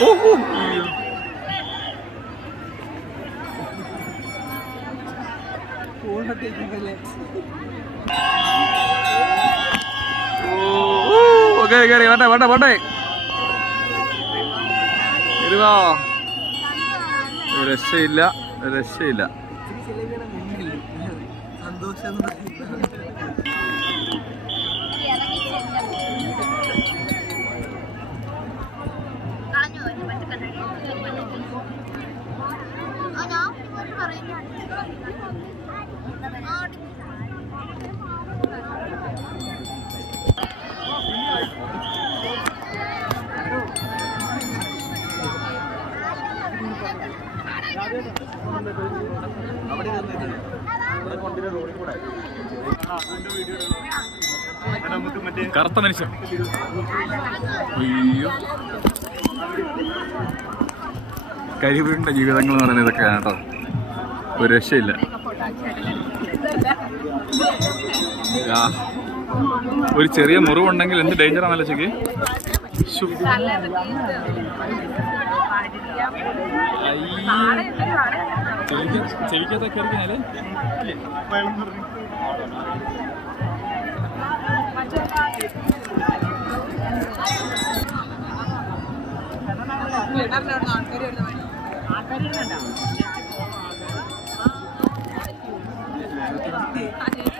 ഓ, ഓ. ഓ, ഓ, കേറി കേറി വേട്ടെ വേട്ടെ വേട്ടെ വരുവാ രക്ഷയില്ല രക്ഷയില്ല സന്തോഷം ആ കറുത്ത മനുഷ്യൻ. അയ്യോ. കരിവീടിന്റെ ജീവിതങ്ങൾ എന്ന് പറയുന്നത് ഇതൊക്കെയാണ് കേട്ടോ. ഒരു രക്ഷയില്ല. ഒരു ചെറിയ മുറിവുണ്ടെങ്കിൽ എന്ത് ഡേഞ്ചർ ആണല്ലോ ചേക്ക് ചെവിക്കകത്ത് കഴിഞ്ഞാൽ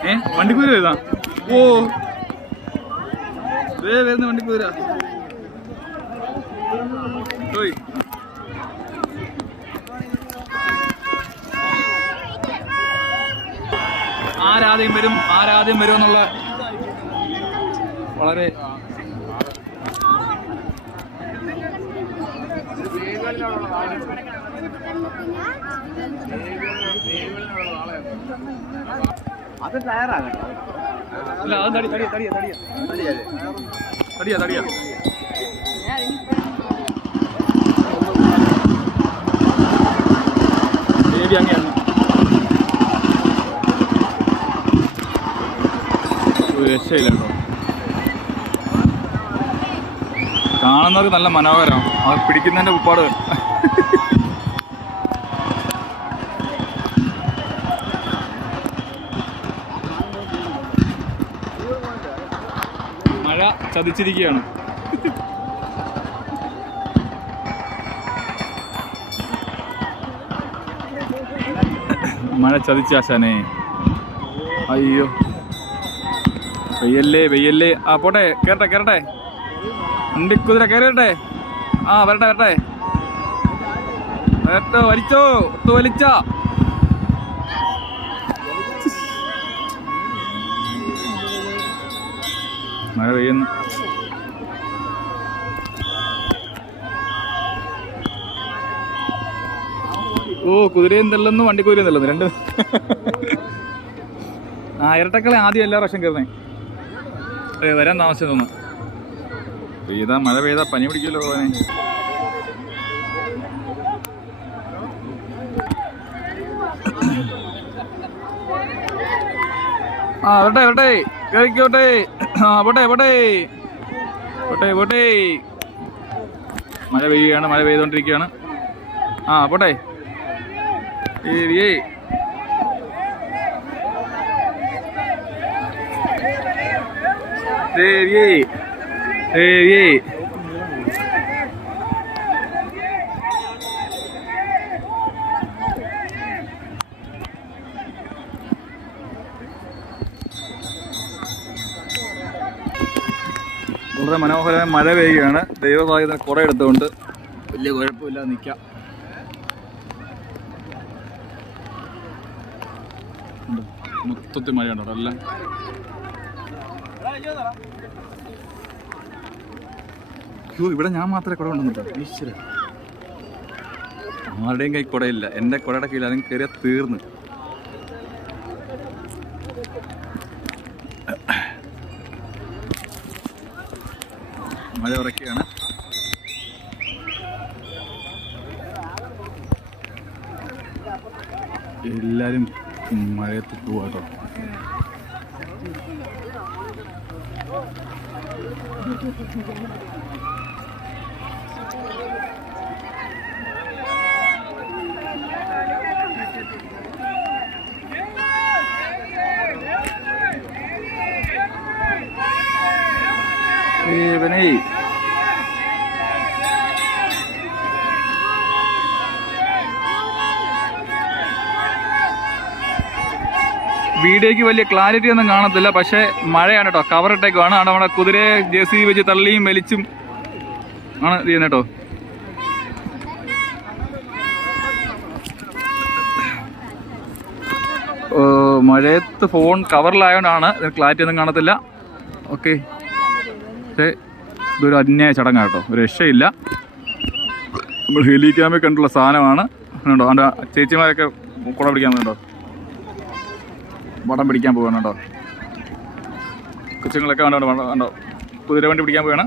ഏ? വണ്ടിക്കൂര ഏതാ ഓ. വേറെ വരുന്ന വണ്ടിക്കൂര. ഓയ് ആരാദ്യം വരും? ആരാദ്യം വരും എന്നുള്ള വളരെ അത് ടയറാണ് അല്ല കാണുന്നവർക്ക് നല്ല മനോഹരം. അത് പിടിക്കുന്നതിന്റെ ഉപ്പാട്. മഴ ചതിച്ചിരിക്കുകയാണ്. മഴ ചതിച്ചാശാനെ അയ്യോ. വെയ്യല്ലേ വെയ്യല്ലേ. ആ പോട്ടെ കേറട്ടെ കേറട്ടെ. കുതിര കയറട്ടെ ആ വരട്ടെ വരട്ടെ. വരട്ടോ വലിച്ചോ ഒത്തു വലിച്ച. മഴ പെയ്യുന്നു ഓ കുതിരയും തള്ളുന്നു വണ്ടിക്കുതിരയും തള്ളുന്നു രണ്ട്. ആ ഇരട്ടക്കളെ ആദ്യം എല്ലാ പ്രാവശ്യം കയറുന്നേ. അതെ വരാൻ താമസിച്ചു തോന്നുന്നു. പെയ്താ മഴ പെയ്താ പനി പിടിക്കുമല്ലോ പോകാനെ ആ വരട്ടെ വരട്ടെ. കേറിക്കോട്ടെ. അവിടെ പോട്ടെ പോട്ടെ. പോട്ടെ മഴ പെയ്യുകയാണ് മഴ പെയ്തുകൊണ്ടിരിക്കുകയാണ്. ആ പോട്ടെ. ഏരിയേ ഏരിയേ ഏരിയേ വളരെ മനോഹരമായ മഴ പെയ്യുകയാണ്. ദൈവഭാഗ്യത്തിന് കുറേ എടുത്തുകൊണ്ട് വലിയ കുഴപ്പമില്ലാതെ നിൽക്കാം. മൊത്തത്തിൽ മഴയുണ്ടോ അല്ല ഇവിടെ ഞാൻ മാത്രമേ കുട കൊണ്ടുവന്നിട്ടോ ഈശ്വര. ആരുടെയും കൈ കുടയില്ല. എന്റെ കുടയുടെ കയ്യിൽ ആരും കയറിയ തീർന്ന്. മഴ ഉറക്കുകയാണ് എല്ലാരും മഴയത്ത് പോവാട്ടോ ഇവനെ വീഡിയോയ്ക്ക് വലിയ ക്ലാരിറ്റി ഒന്നും കാണത്തില്ല പക്ഷേ മഴയാണ് കേട്ടോ. കവർ ആണ് നമ്മുടെ കുതിരയെ ജെ സി വെച്ച് തള്ളിയും വലിച്ചും ആണ് ചെയ്യുന്നത് കേട്ടോ. മഴയത്ത് ഫോൺ കവറിലായതുകൊണ്ടാണ് ക്ലാരിറ്റി ഒന്നും കാണത്തില്ല. ഓക്കെ പക്ഷേ ഇതൊരു അന്യായ ചടങ്ങാണ് കേട്ടോ. ഒരു രക്ഷയില്ല. നമ്മൾ ഹെലി ക്യാമ്പിൽ കണ്ടുള്ള സാധനമാണ്. കണ്ടോ? അവന്റെ ചേച്ചിമാരൊക്കെ കുട പിടിക്കാൻ പോകുന്നുണ്ടോ വടം പിടിക്കാൻ പോവാണ് കേട്ടോ കൊച്ചുങ്ങളൊക്കെ കണ്ടോ? കണ്ടോ? കുതിര വണ്ടി പിടിക്കാൻ പോവാണ്